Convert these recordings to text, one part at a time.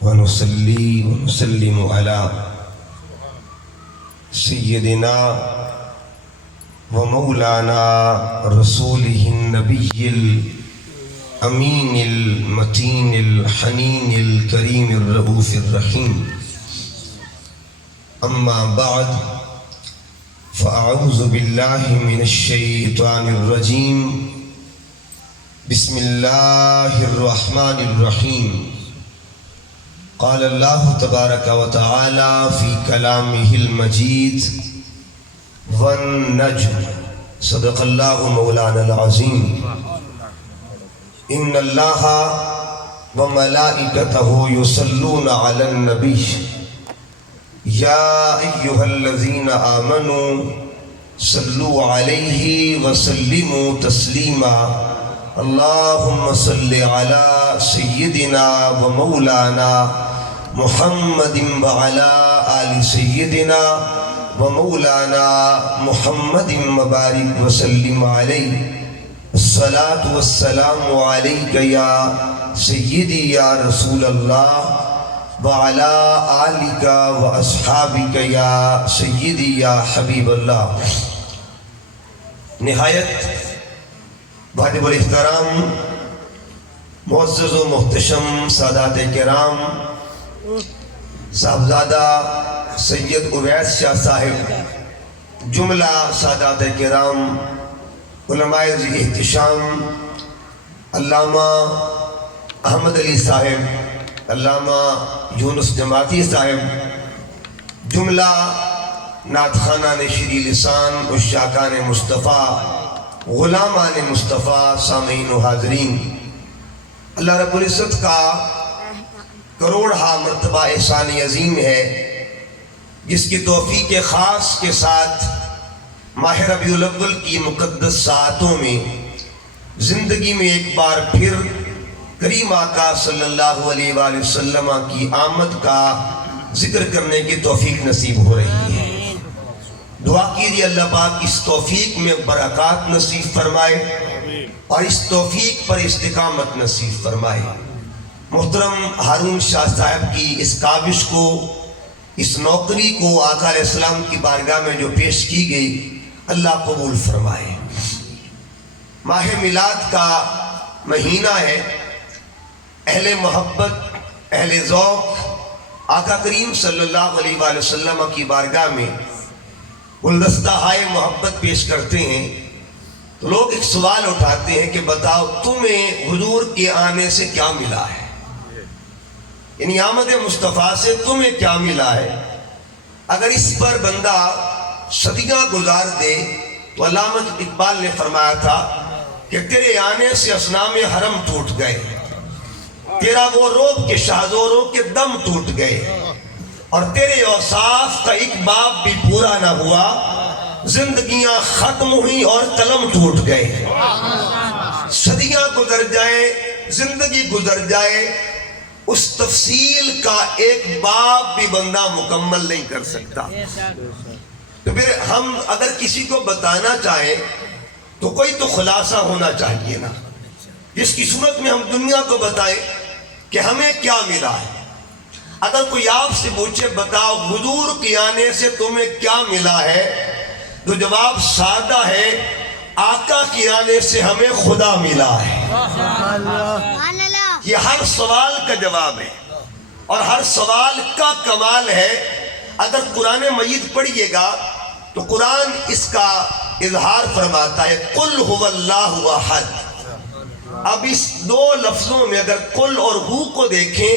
ونصلي ونسلم على سيدنا ومولانا رسوله النبي الأمين المتين الحنين الكريم الرؤوف الرحيم. أما بعد فأعوذ بالله من الشيطان الرجيم. بسم الله الرحمن الرحيم. قال الله تبارك وتعالى في كلامه المجيد والنجم. صدق الله مولانا العظيم. إن الله وملائكته يصلون على النبي يا أيها الذين آمنوا صلوا عليه وسلموا تسليما. اللهم صل على سيدنا ومولانا محمد وعلى آل سيدنا ومولانا محمد مبارك وسلم عليه. الصلاة والسلام عليك يا سيدي يا رسول الله وعلى آلك وأصحابك يا سيدي يا حبيب الله. نہایت واجب الاحترام معزز و محتشم سادات کرام صاحبزادہ سید اویس شاہ صاحب، جملہ سادات کرام، علماء ذی احتشام، علامہ احمد علی صاحب، علامہ یونس جماعتی صاحب، جملہ نعت خوانان شیریں لسان، عشاقان مصطفیٰ، غلامان مصطفیٰ، سامعین و حاضرین، اللہ رب العزت کا کروڑہا مرتبہ احسان عظیم ہے جس کی توفیق خاص کے ساتھ ماہ ربیع الاول کی مقدس ساعتوں میں زندگی میں ایک بار پھر کریم آقا صلی اللہ علیہ وآلہ وسلم کی آمد کا ذکر کرنے کی توفیق نصیب ہو رہی ہے. دعا کیجیے اللہ پاک اس توفیق میں برکات نصیب فرمائے اور اس توفیق پر استقامت نصیب فرمائے. محترم ہارون شاہ صاحب کی اس کاوش کو، اس نوکری کو آقا علیہ السلام کی بارگاہ میں جو پیش کی گئی، اللہ قبول فرمائے. ماہ میلاد کا مہینہ ہے. اہل محبت، اہل ذوق آقا کریم صلی اللہ علیہ وآلہ وسلم کی بارگاہ میں گلدستہ ہائے محبت پیش کرتے ہیں تو لوگ ایک سوال اٹھاتے ہیں کہ بتاؤ تمہیں حضور کے آنے سے کیا ملا ہے، یعنی آمد مصطفیٰ سے تمہیں کیا ملا ہے. اگر اس پر بندہ صدیاں گزار دے تو علامہ اقبال نے فرمایا تھا کہ تیرے آنے سے اصنام حرم ٹوٹ گئے، تیرا وہ روب کے شہزوروں کے دم ٹوٹ گئے، اور تیرے اوصاف کا ایک باب بھی پورا نہ ہوا، زندگیاں ختم ہوئی اور قلم ٹوٹ گئے. صدیاں گزر جائیں، زندگی گزر جائے، اس تفصیل کا ایک باب بھی بندہ مکمل نہیں کر سکتا. تو پھر ہم اگر کسی کو بتانا چاہیں تو کوئی تو خلاصہ ہونا چاہیے نا، جس کی صورت میں ہم دنیا کو بتائیں کہ ہمیں کیا ملا ہے. اگر کوئی آپ سے پوچھے بتاؤ حضور کے آنے سے تمہیں کیا ملا ہے، تو جواب سادہ ہے، آقا کے آنے سے ہمیں خدا ملا ہے. یہ ہر سوال کا جواب ہے اور ہر سوال کا کمال ہے. اگر قرآن مجید پڑھیے گا تو قرآن اس کا اظہار فرماتا ہے، قل هو اللہ احد. اب اس دو لفظوں میں اگر قل اور ہو کو دیکھیں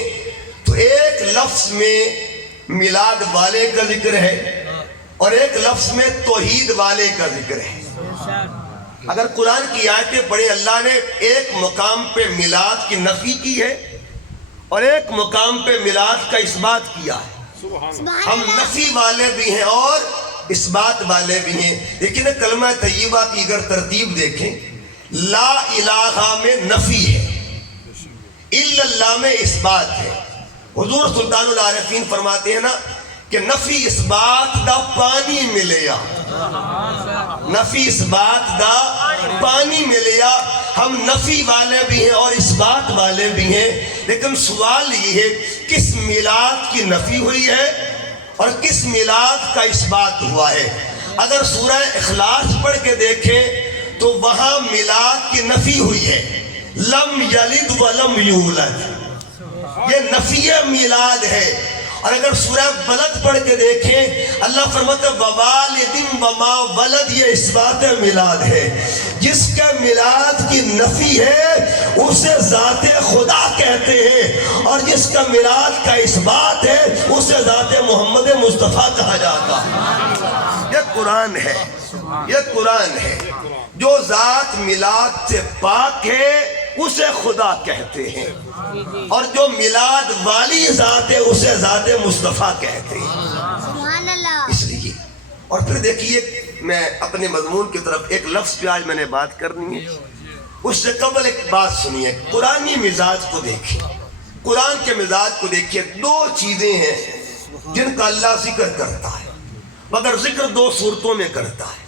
تو ایک لفظ میں میلاد والے کا ذکر ہے اور ایک لفظ میں توحید والے کا ذکر ہے. اگر قرآن کی آیتیں پڑھیں، اللہ نے ایک مقام پہ میلاد کی نفی کی ہے اور ایک مقام پہ میلاد کا اثبات کیا ہے. ہم نفی والے بھی ہیں اور اس بات والے بھی ہیں. لیکن کلمہ طیبہ کی اگر ترتیب دیکھیں، لا الہ میں نفی ہے، الا اللہ میں اس بات ہے. حضور سلطان العارفین فرماتے ہیں نا کہ نفی اس بات دا پانی ملے یا نفی اس بات دا پانی میں لیا. ہم نفی والے بھی ہیں اور اس بات والے بھی ہیں، لیکن سوال یہ ہے کس میلاد کی نفی ہوئی ہے اور کس میلاد کا اس بات ہوا ہے؟ اگر سورہ اخلاص پڑھ کے دیکھیں تو وہاں میلاد کی نفی ہوئی ہے، لم یلد ولم یولد، یہ نفی میلاد ہے. اور اگر سورہ بلد پڑھ کے دیکھیں اللہ فرماتا ہے ووالد وما ولد، یہ اس بات میلاد ہے. جس کا میلاد کی نفی ہے اسے ذات خدا کہتے ہیں، اور جس کا میلاد کا اس بات ہے اسے ذات محمد مصطفیٰ کہا جاتا ہے. یہ قرآن ہے، یہ قرآن ہے. جو ذات میلاد سے پاک ہے اسے خدا کہتے ہیں، اور جو میلاد والی ذات ہے اسے ذات مصطفیٰ کہتے ہیں. سبحان اللہ. اس لیے اور پھر دیکھیے میں اپنے مضمون کی طرف ایک لفظ پہ آج میں نے بات کرنی ہے. اس سے قبل ایک بات سنیے، قرآنی مزاج کو دیکھیں، قرآن کے مزاج کو دیکھیے. دو چیزیں ہیں جن کا اللہ ذکر کرتا ہے، مگر ذکر دو صورتوں میں کرتا ہے.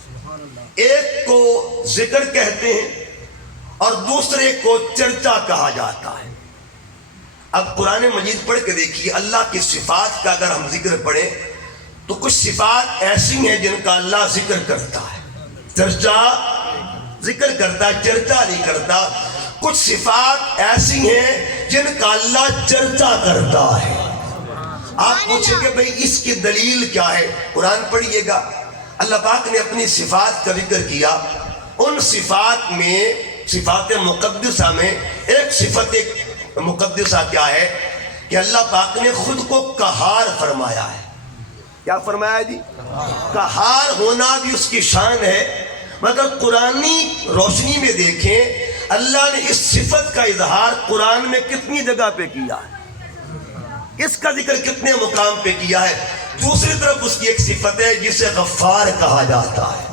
ایک کو ذکر کہتے ہیں اور دوسرے کو چرچا کہا جاتا ہے. اب قرآن مجید پڑھ کے دیکھیے اللہ کی صفات کا اگر ہم ذکر پڑھیں تو کچھ صفات ایسی ہیں جن کا اللہ ذکر کرتا ہے، چرچا ذکر کرتا ہے، چرچا نہیں کرتا. کچھ صفات ایسی ہیں جن کا اللہ چرچا کرتا ہے. آپ پوچھیں کہ بھئی اس کی دلیل کیا ہے؟ قرآن پڑھیے گا. اللہ پاک نے اپنی صفات کا ذکر کیا. ان صفات میں، صفات مقدسہ میں ایک صفت مقدسہ کیا ہے کہ اللہ پاک نے خود کو قہار فرمایا ہے. کیا فرمایا جی؟ قہار ہونا بھی اس کی شان ہے. مگر قرآنی روشنی میں دیکھیں اللہ نے اس صفت کا اظہار قرآن میں کتنی جگہ پہ کیا ہے، اس کا ذکر کتنے مقام پہ کیا ہے. دوسری طرف اس کی ایک صفت ہے جسے غفار کہا جاتا ہے.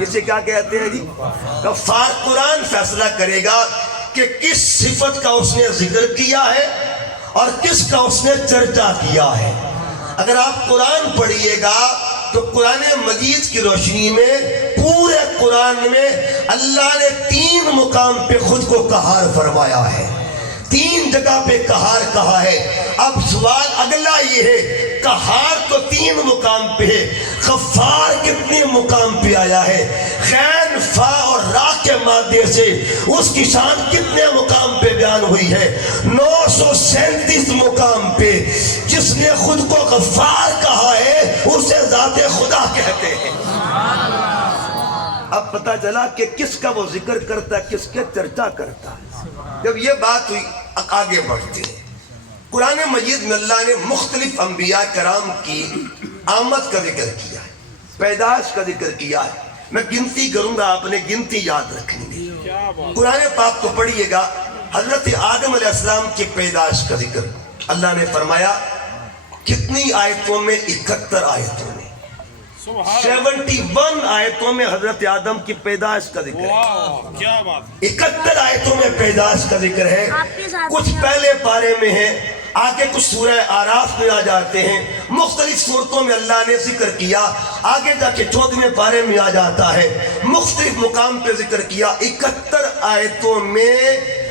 جسے کیا کہتے ہیں جی؟ غفار. قرآن فیصلہ کرے گا کہ کس صفت کا اس نے ذکر کیا ہے اور کس کا اس نے چرچا کیا ہے. اگر آپ قرآن پڑھیے گا تو قرآن مجید کی روشنی میں پورے قرآن میں اللہ نے 3 مقام پہ خود کو قہار فرمایا ہے، 3 جگہ پہ قہار کہا ہے. اب سوال اگلا یہ ہے قہار تو 3 مقام پہ ہے، غفار کتنے مقام پہ آیا ہے؟ خین فا اور را کے مادے سے اس کی شان کتنے مقام پہ بیان ہوئی ہے؟ 937 مقام پہ. جس نے خود کو غفار کہا ہے اسے ذات خدا کہتے ہیں. اب پتہ چلا کہ کس کا وہ ذکر کرتا ہے، کس کے چرچا کرتا ہے. جب یہ بات ہوئی آگے بڑھتے ہیں. قرآن مجید میں اللہ نے مختلف انبیاء کرام کی آمد کا ذکر کیا ہے، پیدائش کا ذکر کیا ہے. میں گنتی کروں گا، آپ نے گنتی یاد رکھنی ہے. قرآن پاک کو پڑھیے گا. حضرت آدم علیہ السلام کی پیدائش کا ذکر اللہ نے فرمایا کتنی آیتوں میں؟ 71 آیتوں میں. 71 آیتوں میں حضرت آدم کی پیدائش کا ذکر ہے. 71 آیتوں میں پیدائش کا ذکر ہے. کچھ پہلے پارے میں ہے، آگے کچھ سورہ آراف میں آ جاتے ہیں. مختلف صورتوں میں اللہ نے ذکر کیا، آگے جا کے 14ویں پارے میں آ جاتا ہے. مختلف مقام پہ ذکر کیا. 71 آیتوں میں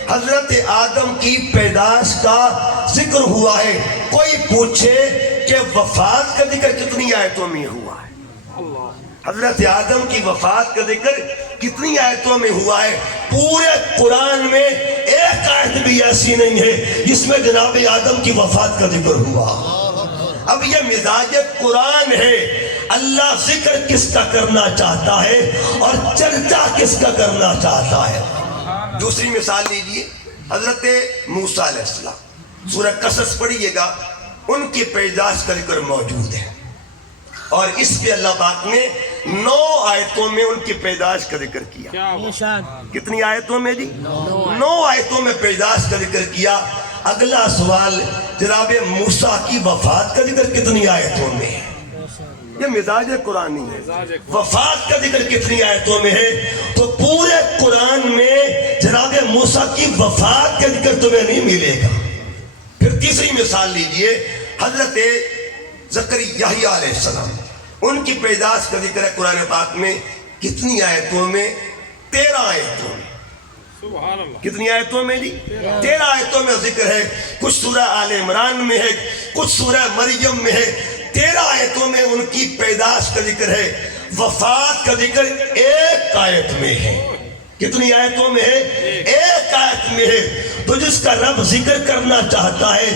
حضرت آدم کی پیدائش کا ذکر ہوا ہے. کوئی پوچھے کہ وفات کا ذکر کتنی آیتوں میں ہوا ہے؟ حضرت آدم کی وفات کا ذکر کتنی آیتوں میں ہوا ہے؟ پورے قرآن میں ایک آیت بھی ایسی نہیں ہے جس میں جناب آدم کی وفات کا ذکر ہوا. اب یہ مزاج قرآن ہے. اللہ ذکر کس کا کرنا چاہتا ہے اور چرچا کس کا کرنا چاہتا ہے. دوسری مثال لیجئے، حضرت موسیٰ علیہ السلام. سورہ قصص پڑھیے گا، ان کی پیدائش کا ذکر موجود ہے، اور اس پہ اللہ پاک نے 9 آیتوں میں ان کی پیدائش کا ذکر کیا. کتنی آیتوں میں جی؟ 9 آیتوں میں پیدائش کا ذکر کیا. اگلا سوال، جناب موسیٰ کی وفات کا ذکر کتنی آیتوں میں ہے؟ یہ مزاج قرآنی ہے. وفات کا ذکر کتنی آیتوں میں ہے؟ تو پورے قرآن میں جناب موسیٰ کی وفات کا ذکر تمہیں نہیں ملے گا. پھر تیسری مثال لیجئے، حضرت زکریا علیہ السلام، ان کی پیدائش کا ذکر ہے قرآن پاک میں کتنی آیتوں میں؟ 13 آیتوں میں. سبحان اللہ. کتنی آیتوں میں جی؟ 13 آیتوں میں ذکر ہے. کچھ سورہ آل عمران میں ہے, کچھ سورہ مریم میں ہے. 13 آیتوں میں ان کی پیدائش کا ذکر ہے. وفات کا ذکر ایک آیت میں ہے. کتنی آیتوں میں ہے؟ ایک آیت میں ہے. تو جس کا رب ذکر کرنا چاہتا ہے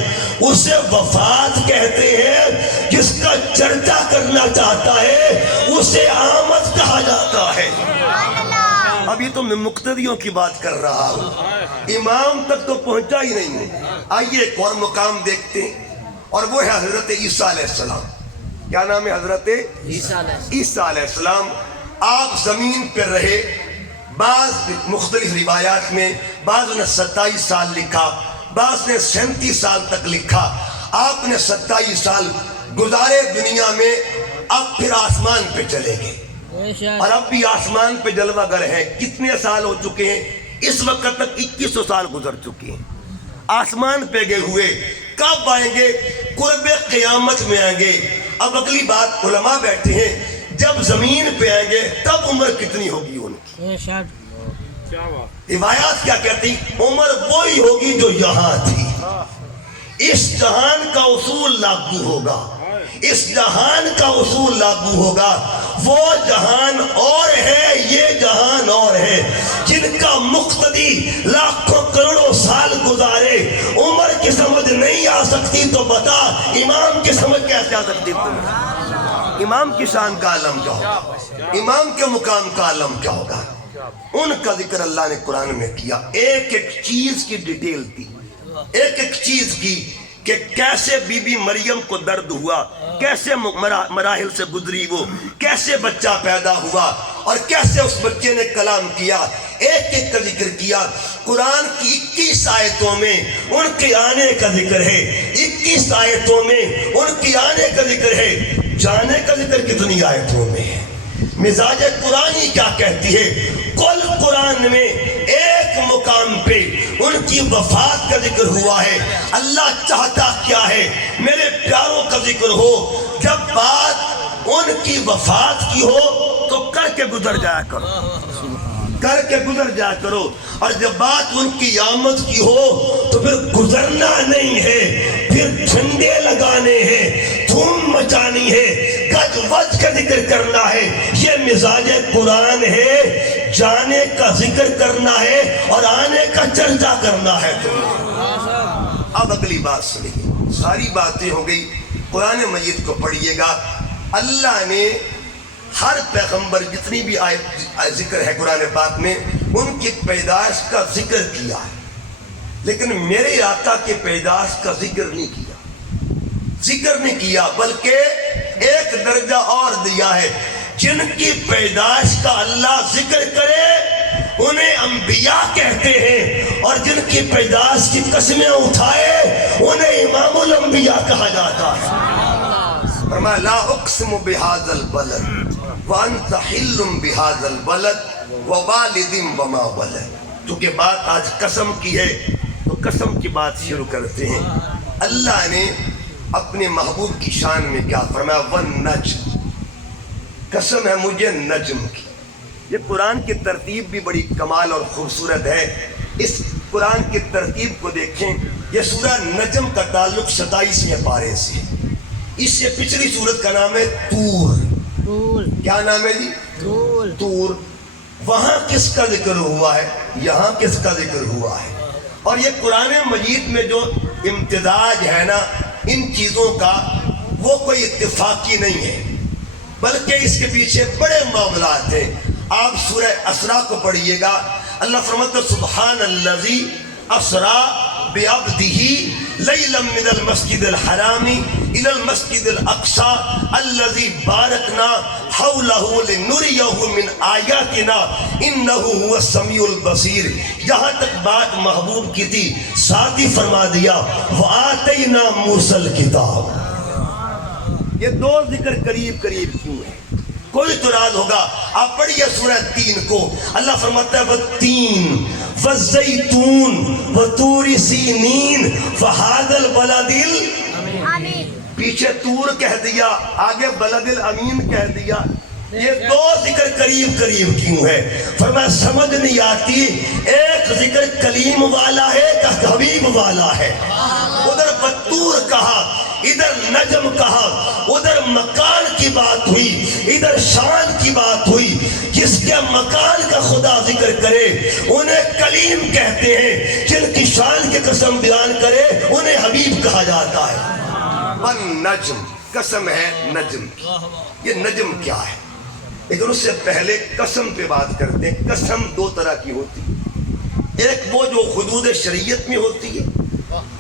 اسے وفات کہتے ہیں, جس کا چرچا کرنا چاہتا ہے اسے آمد کہا جاتا ہے. ابھی تو میں مقتدیوں کی بات کر رہا ہوں, امام تک تو پہنچا ہی نہیں ہوں. آئیے ایک اور مقام دیکھتے ہیں, اور وہ ہے حضرت عیسیٰ علیہ السلام. کیا نام ہے حضرت عیسیٰ علیہ السلام؟ آپ زمین پر رہے. بعض مختلف روایات میں بعض نے 27 سال لکھا, بعض نے 37 سال تک لکھا. آپ نے 27 سال گزارے دنیا میں, اب پھر آسمان پہ چلے گئے, اور اب بھی آسمان پہ جلوہ گر ہیں. کتنے سال ہو چکے ہیں؟ اس وقت تک 2100 سال گزر چکے ہیں. آسمان پہ گئے ہوئے کب آئیں گے؟ قرب قیامت میں آئیں گے. اب اگلی بات, علماء بیٹھے ہیں, جب زمین پہ آئیں گے تب عمر کتنی ہوگی ان کی؟ روایات کیا کہتی؟ عمر وہی ہوگی جو یہاں تھی. اس جہان کا اصول لاگو ہوگا, اس جہان کا اصول لاگو ہوگا. وہ جہان اور ہے, یہ جہان اور ہے. جن کا مقتدی لاکھوں کروڑوں سال گزارے, عمر کی سمجھ نہیں آ سکتی تو بتا امام کی سمجھ کیسے آ سکتی؟ امام کی شان کا عالم کیا ہوگا, امام کے مقام کا عالم کیا ہوگا؟ ان کا ذکر اللہ نے قرآن میں کیا. ایک ایک چیز کی ڈیٹیل دی, ایک ایک چیز کی, کہ کیسے بی بی مریم کو درد ہوا, کیسے مراحل سے گزری وہ, کیسے بچہ پیدا ہوا, اور کیسے اس بچے نے کلام کیا. ایک ایک کا ذکر کیا. قرآن کی 21 آیتوں میں ان کے آنے کا ذکر ہے, 21 آیتوں میں ان کے آنے کا ذکر ہے. جانے کا ذکر کتنی آیتوں میں ہے؟ مزاج قرآنی کیا کہتی ہے؟ کل قرآن میں ایک مقام پہ ان کی وفات کا ذکر ہوا ہے. اللہ چاہتا کیا ہے؟ میرے پیاروں کا ذکر ہو. جب بات ان کی وفات کی ہو تو کر کے گزر جایا کرو, کر کے گزر جایا کرو. اور جب بات ان کی آمد کی ہو تو پھر گزرنا نہیں ہے, پھر جھنڈے لگانے ہیں, دھوم مچانی ہے, گج وج کا ذکر کرنا ہے. یہ مزاج قرآن ہے. جانے کا ذکر کرنا ہے اور آنے کا چرچا کرنا ہے. اب اگلی بات سنیے, ساری باتیں ہو گئی. قرآن مجید کو پڑھیے گا. اللہ نے ہر پیغمبر جتنی بھی آیت ذکر ہے قرآن پاک میں, ان کی پیدائش کا ذکر کیا ہے, لیکن میرے آقا کے پیدائش کا ذکر نہیں کیا. ذکر نہیں کیا, بلکہ ایک درجہ اور دیا ہے. جن کی پیدائش کا اللہ ذکر کرے انہیں انبیاء کہتے ہیں, اور جن کی پیدائش کی قسمیں اٹھائے انہیں امام الانبیاء کہا جاتا ہے. فرمایا لا اقسم بهذا البلد وانت حل بهذا البلد ووالد وما ولد. چونکہ بات آج قسم کی ہے تو قسم کی بات شروع کرتے ہیں. اللہ نے اپنے محبوب کی شان میں کیا فرمایا؟ والنجم, قسم ہے مجھے نجم کی. یہ قرآن کی ترتیب بھی بڑی کمال اور خوبصورت ہے. اس قرآن کی ترتیب کو دیکھیں. یہ سورہ نجم کا تعلق 27ویں پارے سے. اس سے پچھلی سورت کا نام ہے طور. کیا نام ہے جی؟ طور. وہاں کس کا ذکر ہوا ہے, یہاں کس کا ذکر ہوا ہے؟ اور یہ قرآن مجید میں جو امتزاج ہے نا ان چیزوں کا, وہ کوئی اتفاقی نہیں ہے, بلکہ اس کے پیچھے بڑے معاملات ہیں. آپ سورہ اسراء کو پڑھیے گا. اللہ فرماتا ہے سبحان الذی اسرا بعبدہ لیلا من المسجد الحرام الى المسجد الاقصى الذي باركنا حوله لنريه من آیاتنا انه هو السمیع البصیر. یہاں تک بات محبوب کی تھی, ساتھ ہی فرما دیا وآتینا موسیٰ الکتاب. یہ دو ذکر قریب قریب کیوں ہے؟ کوئی اعتراض ہوگا. آپ پڑھیے سورہ 3 کو. اللہ فرماتا ہے والتین والزیتون وطور سینین وہذا البلد الامین. پیچھے طور کہہ دیا, آگے بلد الامین کہہ دیا. یہ دو ذکر قریب قریب کیوں ہے؟ فرمایا سمجھ نہیں آتی، ایک ذکر کلیم والا ہے کہ حبیب والا ہے۔ ادھر بطور کہا، ادھر نجم کہا، ادھر مکان کی بات ہوئی، ادھر شان کی بات ہوئی۔ جس کے مکان کا خدا ذکر کرے انہیں کلیم کہتے ہیں، جن کی شان کی قسم بیان کرے انہیں حبیب کہا جاتا ہے۔ والنجم، قسم ہے نجم کی۔ یہ نجم کیا ہے؟ لیکن اس سے پہلے قسم پہ بات کرتے ہیں۔ قسم دو طرح کی ہوتی ہے، ایک وہ جو حدود شریعت میں ہوتی ہے،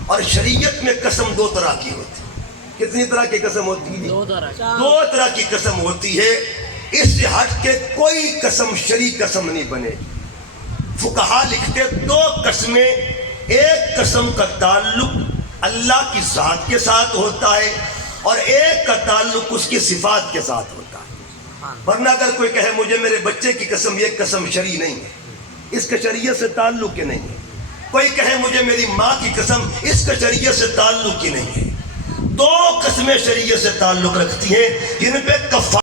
اور شریعت میں قسم دو طرح کی ہوتی ہے۔ کتنی طرح کی قسم ہوتی ہے؟ دو طرح کی قسم ہوتی ہے۔ اس سے ہٹ کے کوئی قسم شرعی قسم نہیں بنے گی۔ فقہا لکھتے دو قسمیں، ایک قسم کا تعلق اللہ کی ذات کے ساتھ ہوتا ہے اور ایک کا تعلق اس کی صفات کے ساتھ ہوتا ہے۔ ورنہ اگر کوئی کہے مجھے میرے بچے کی قسم، یہ قسم شرعی نہیں ہے، اس کا شریعت سے تعلق ہی نہیں ہے۔ کوئی کہے مجھے میری ماں کی قسم، اس کا شریعت سے تعلق ہی نہیں ہے۔ دو قسمیں شریعت سے تعلق رکھتی ہیں جن پہ کفارہ